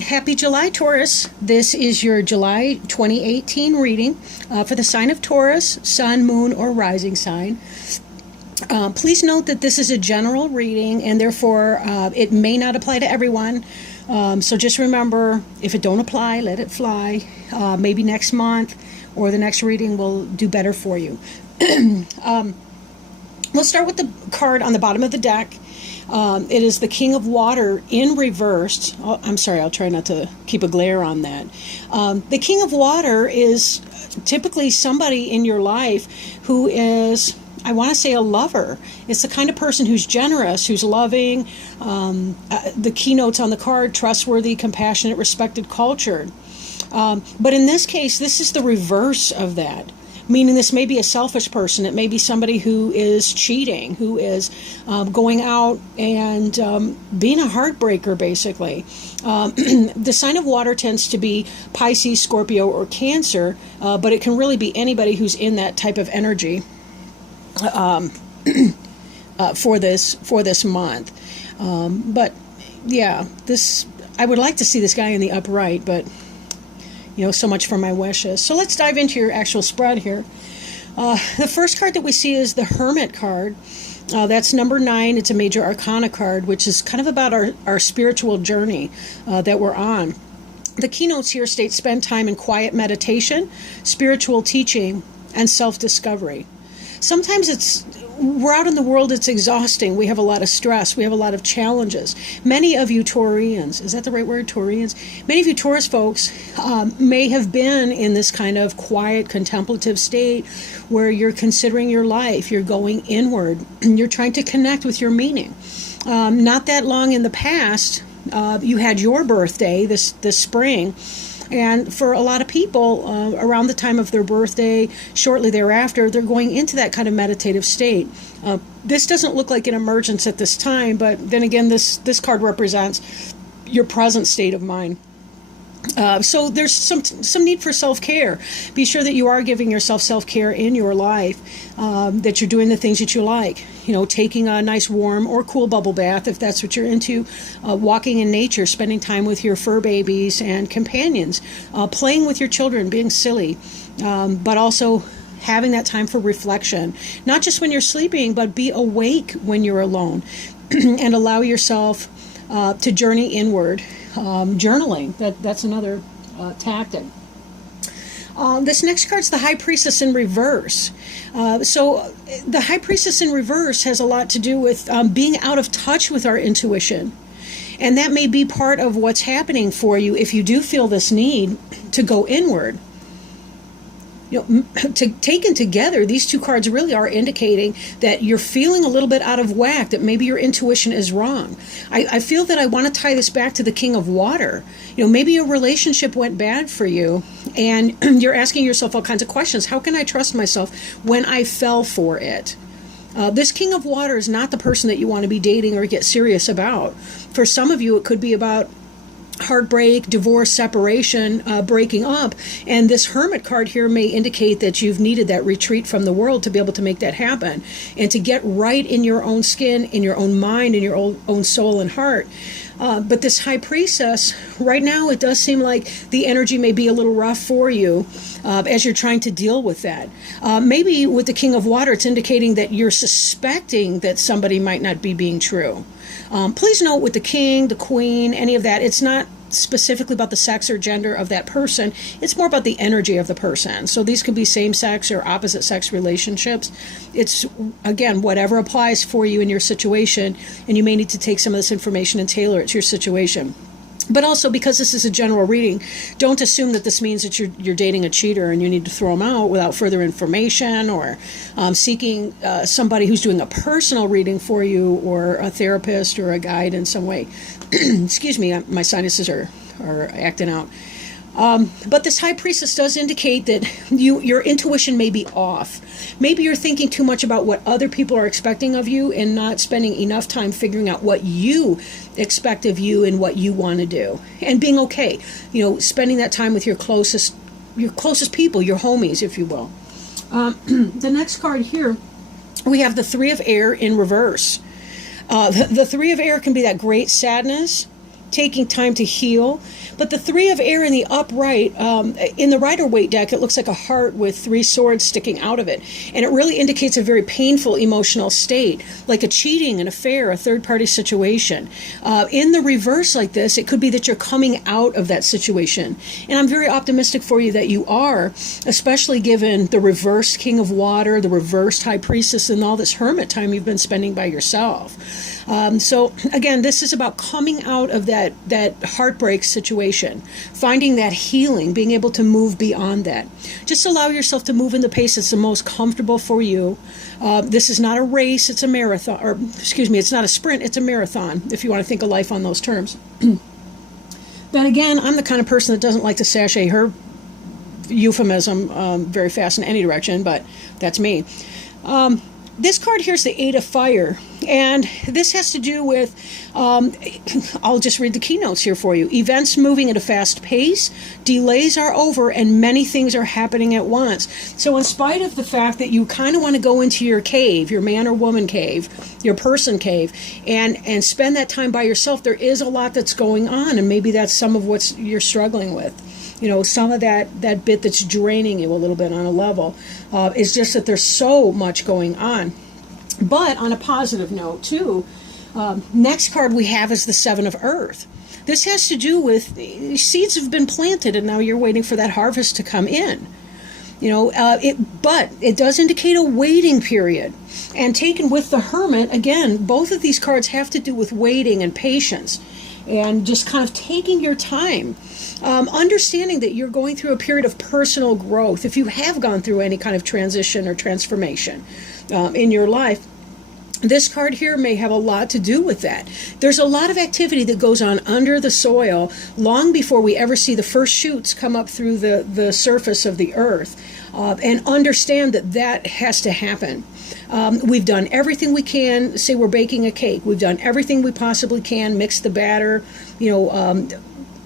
Happy July, Taurus. This is your July 2018 reading for the sign of Taurus, sun, moon, or rising sign. Please note that this is a general reading and therefore it may not apply to everyone. So just remember, if it don't apply, let it fly. Maybe next month or the next reading will do better for you. Let's start with the card on the bottom of the deck. It is the King of Water in reversed. Oh, I'm sorry, I'll try not to keep a glare on that. The King of Water is typically somebody in your life who is, I want to say, a lover. It's the kind of person who's generous, who's loving. The keynotes on the card: trustworthy, compassionate, respected, cultured. But in this case, this is the reverse of that. Meaning this may be a selfish person. It may be somebody who is cheating, who is going out and being a heartbreaker, basically. The sign of water tends to be Pisces, Scorpio, or Cancer, but it can really be anybody who's in that type of energy for this month. But yeah, I would like to see this guy in the upright, but so much for my wishes. So let's dive into your actual spread here. The first card that we see is the Hermit card. That's number 9. It's a major arcana card, which is kind of about our spiritual journey that we're on. The keynotes here state spend time in quiet meditation, spiritual teaching, and self-discovery. Sometimes we're out in the world, it's exhausting. We have a lot of stress. We have a lot of challenges. Many of you Taurians, is that the right word, Taurians? Many of you Taurus folks may have been in this kind of quiet, contemplative state where you're considering your life, you're going inward, you're trying to connect with your meaning. Not that long in the past, you had your birthday this spring. And for a lot of people, around the time of their birthday, shortly thereafter, they're going into that kind of meditative state. This doesn't look like an emergence at this time, but then again, this card represents your present state of mind. So there's some need for self-care. Be sure that you are giving yourself self-care in your life, that you're doing the things that you like. Taking a nice warm or cool bubble bath if that's what you're into, walking in nature, spending time with your fur babies and companions, playing with your children, being silly, but also having that time for reflection. Not just when you're sleeping, but be awake when you're alone and allow yourself to journey inward. Journaling, that's another tactic. This next card's the High Priestess in reverse. So the High Priestess in reverse has a lot to do with being out of touch with our intuition. And that may be part of what's happening for you if you do feel this need to go inward. Taken together, these two cards really are indicating that you're feeling a little bit out of whack, that maybe your intuition is wrong. I feel that I want to tie this back to the King of Water. Maybe a relationship went bad for you, and you're asking yourself all kinds of questions. How can I trust myself when I fell for it? This King of Water is not the person that you want to be dating or get serious about. For some of you, it could be about heartbreak, divorce, separation, breaking up. And this Hermit card here may indicate that you've needed that retreat from the world to be able to make that happen and to get right in your own skin, in your own mind, in your own soul and heart. But this High Priestess, right now, it does seem like the energy may be a little rough for you as you're trying to deal with that. Maybe with the King of Water, it's indicating that you're suspecting that somebody might not be being true. Please note with the King, the Queen, any of that, it's not specifically about the sex or gender of that person. It's more about the energy of the person. So these could be same-sex or opposite-sex relationships. It's, again, whatever applies for you in your situation, and you may need to take some of this information and tailor it to your situation. But also, because this is a general reading, don't assume that this means that you're dating a cheater and you need to throw them out without further information, or seeking somebody who's doing a personal reading for you, or a therapist or a guide in some way. Excuse me, my sinuses are acting out. But this High Priestess does indicate that your intuition may be off. Maybe you're thinking too much about what other people are expecting of you and not spending enough time figuring out what you expect of you and what you want to do. And being okay, spending that time with your closest people, your homies, if you will. The next card here, we have the Three of Air in reverse. The Three of Air can be that great sadness, taking time to heal. But the Three of Air in the upright, in the Rider-Waite deck, it looks like a heart with three swords sticking out of it. And it really indicates a very painful emotional state, like a cheating, an affair, a third-party situation. In the reverse like this, it could be that you're coming out of that situation. And I'm very optimistic for you that you are, especially given the reversed King of Water, the reversed High Priestess, and all this hermit time you've been spending by yourself. So again, this is about coming out of that heartbreak situation, finding that healing, being able to move beyond that. Just allow yourself to move in the pace that's the most comfortable for you. This is not a race, it's a marathon, or excuse me, it's not a sprint, it's a marathon, if you want to think of life on those terms. Then again, I'm the kind of person that doesn't like to sashay her euphemism very fast in any direction, but that's me. This card here is the Eight of Fire, and this has to do with, I'll just read the keynotes here for you. Events moving at a fast pace, delays are over, and many things are happening at once. So in spite of the fact that you kind of want to go into your cave, your man or woman cave, your person cave, and spend that time by yourself, there is a lot that's going on, and maybe that's some of what you're struggling with. You know, some of that bit that's draining you a little bit on a level is just that there's so much going on. But on a positive note, too, next card we have is the Seven of Earth. This has to do with seeds have been planted, and now you're waiting for that harvest to come in. You know, but it does indicate a waiting period. And taken with the Hermit, again, both of these cards have to do with waiting and patience and just kind of taking your time. Understanding that you're going through a period of personal growth. If you have gone through any kind of transition or transformation in your life, this card here may have a lot to do with that. There's a lot of activity that goes on under the soil long before we ever see the first shoots come up through the surface of the earth. And understand that has to happen. We've done everything we can. Say we're baking a cake. We've done everything we possibly can, mix the batter,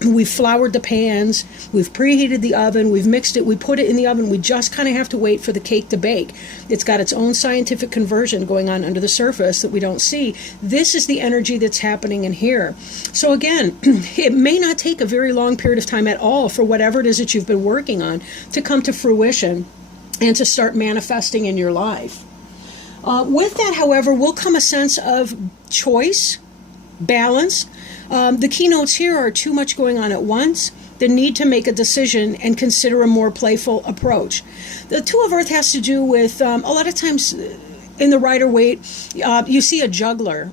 we've floured the pans, we've preheated the oven, we've mixed it, we put it in the oven. We just kind of have to wait for the cake to bake. It's got its own scientific conversion going on under the surface that we don't see. This is the energy that's happening in here. So again, it may not take a very long period of time at all for whatever it is that you've been working on to come to fruition and to start manifesting in your life. With that, however, will come a sense of choice, balance. The keynotes here are too much going on at once, the need to make a decision and consider a more playful approach. The Two of Earth has to do with, a lot of times in the Rider-Waite, you see a juggler.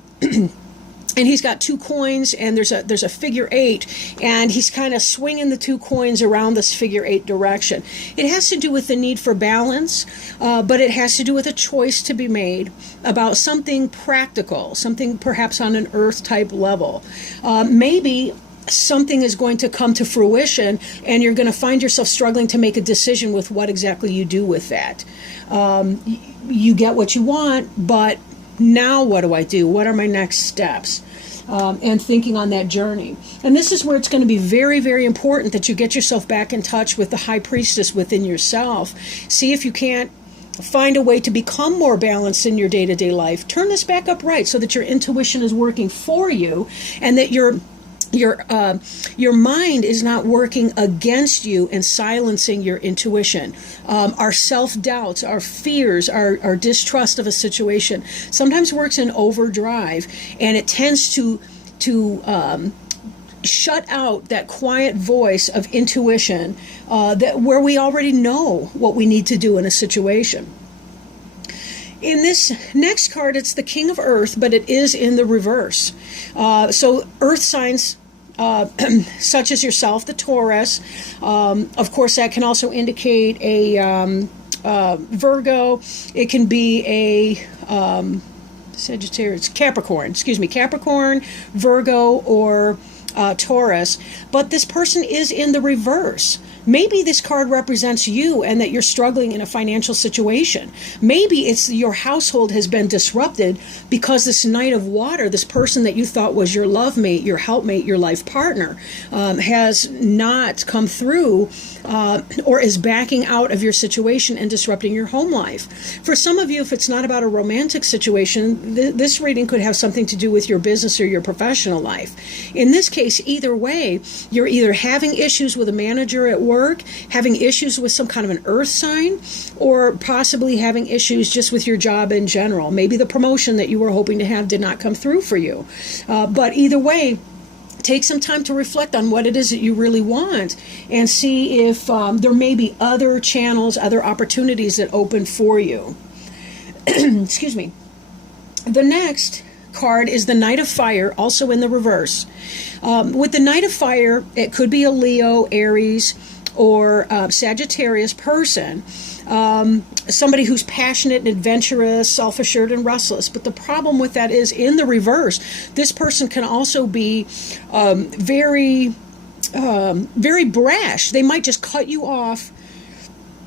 And he's got two coins, and there's a figure eight, and he's kind of swinging the two coins around this figure eight direction. It has to do with the need for balance, but it has to do with a choice to be made about something practical, something perhaps on an earth type level. Maybe something is going to come to fruition, and you're going to find yourself struggling to make a decision with what exactly you do with that. You get what you want, but now what do I do? What are my next steps? And thinking on that journey. And this is where it's going to be very, very important that you get yourself back in touch with the High Priestess within yourself. See if you can't find a way to become more balanced in your day-to-day life. Turn this back up right so that your intuition is working for you and that your mind is not working against you and silencing your intuition. Our self-doubts, our fears, our distrust of a situation sometimes works in overdrive, and it tends to shut out that quiet voice of intuition where we already know what we need to do in a situation. In this next card, it's the King of Earth, but it is in the reverse. So earth signs such as yourself, the Taurus. Of course, that can also indicate a Virgo. It can be a Sagittarius, Capricorn, Virgo, or Taurus. But this person is in the reverse. Maybe this card represents you and that you're struggling in a financial situation. Maybe it's your household has been disrupted because this Knight of Water, this person that you thought was your love mate, your helpmate, your life partner, has not come through or is backing out of your situation and disrupting your home life. For some of you, if it's not about a romantic situation, this reading could have something to do with your business or your professional life. In this case, either way, you're either having issues with a manager at work, having issues with some kind of an earth sign, or possibly having issues just with your job in general. Maybe the promotion that you were hoping to have did not come through for you. But either way, take some time to reflect on what it is that you really want and see if there may be other channels, other opportunities that open for you. Excuse me. The next card is the Knight of Fire, also in the reverse. With the Knight of Fire, it could be a Leo, Aries, or Sagittarius person. Somebody who's passionate and adventurous, self-assured and restless. But the problem with that is, in the reverse, this person can also be very brash. They might just cut you off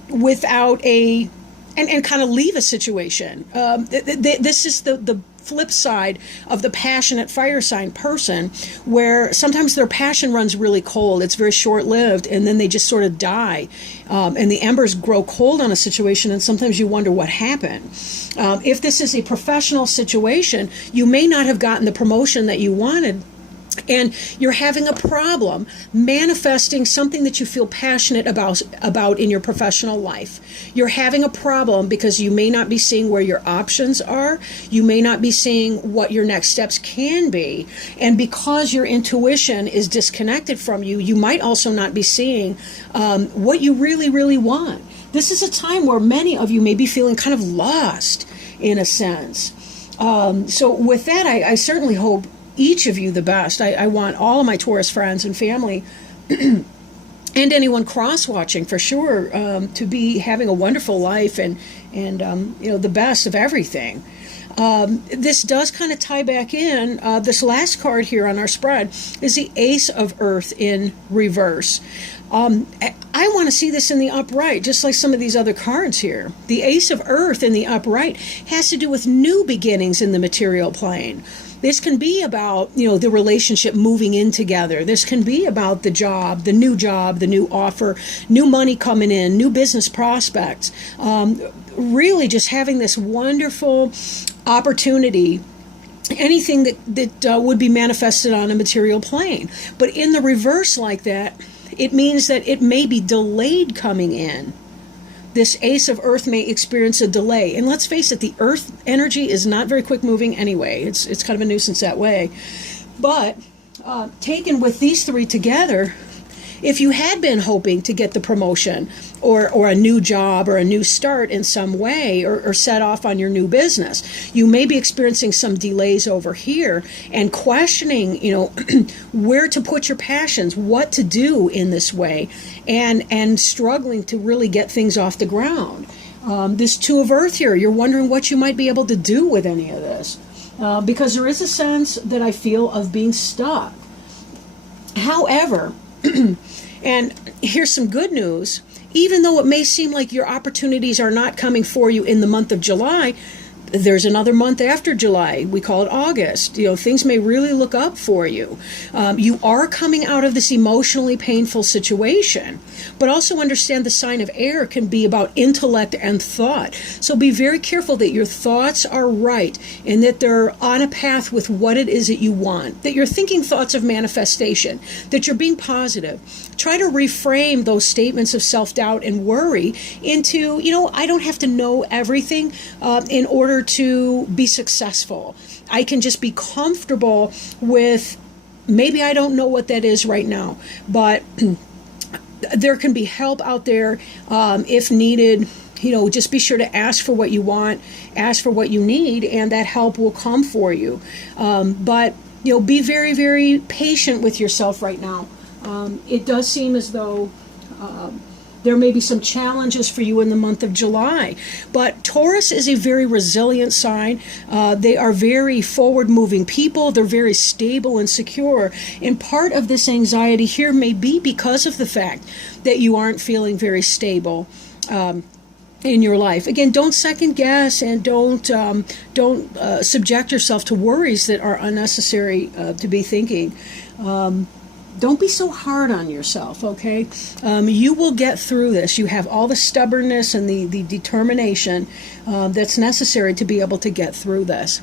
without and kind of leave a situation. This is the flip side of the passionate fire sign person, where sometimes their passion runs really cold. It's very short-lived, and then they just sort of die, and the embers grow cold on a situation, and sometimes you wonder what happened. If this is a professional situation, you may not have gotten the promotion that you wanted, and you're having a problem manifesting something that you feel passionate about in your professional life. You're having a problem because you may not be seeing where your options are. You may not be seeing what your next steps can be. And because your intuition is disconnected from you, you might also not be seeing what you really, really want. This is a time where many of you may be feeling kind of lost in a sense. So with that, I certainly hope each of you the best. I want all of my Taurus friends and family and anyone cross-watching for sure to be having a wonderful life and the best of everything. This does kind of tie back in. This last card here on our spread is the Ace of Earth in reverse. I want to see this in the upright, just like some of these other cards here. The Ace of Earth in the upright has to do with new beginnings in the material plane. This can be about, the relationship moving in together. This can be about the new offer, new money coming in, new business prospects. Really just having this wonderful opportunity, anything that would be manifested on a material plane. But in the reverse like that, it means that it may be delayed coming in. This Ace of Earth may experience a delay. And let's face it, the Earth energy is not very quick moving anyway. It's kind of a nuisance that way. But taken with these three together, if you had been hoping to get the promotion or a new job or a new start in some way or set off on your new business, you may be experiencing some delays over here and questioning, where to put your passions, what to do in this way, and struggling to really get things off the ground. This Two of Earth here, you're wondering what you might be able to do with any of this, because there is a sense that I feel of being stuck. However, and here's some good news. Even though it may seem like your opportunities are not coming for you in the month of July, there's another month after July. We call it August. Things may really look up for you. You are coming out of this emotionally painful situation, but also understand the sign of air can be about intellect and thought. So be very careful that your thoughts are right and that they're on a path with what it is that you want, that you're thinking thoughts of manifestation, that you're being positive. Try to reframe those statements of self-doubt and worry into, I don't have to know everything in order to be successful. I can just be comfortable with, maybe I don't know what that is right now, but there can be help out there if needed. Just be sure to ask for what you want, ask for what you need, and that help will come for you. But be very, very patient with yourself right now. It does seem as though There may be some challenges for you in the month of July. But Taurus is a very resilient sign. They are very forward-moving people. They're very stable and secure. And part of this anxiety here may be because of the fact that you aren't feeling very stable in your life. Again, don't second guess, and don't subject yourself to worries that are unnecessary to be thinking. Don't be so hard on yourself, okay? You will get through this. You have all the stubbornness and the determination that's necessary to be able to get through this.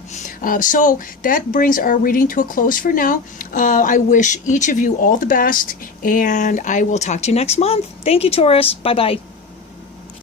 So that brings our reading to a close for now. I wish each of you all the best, and I will talk to you next month. Thank you, Taurus. Bye-bye.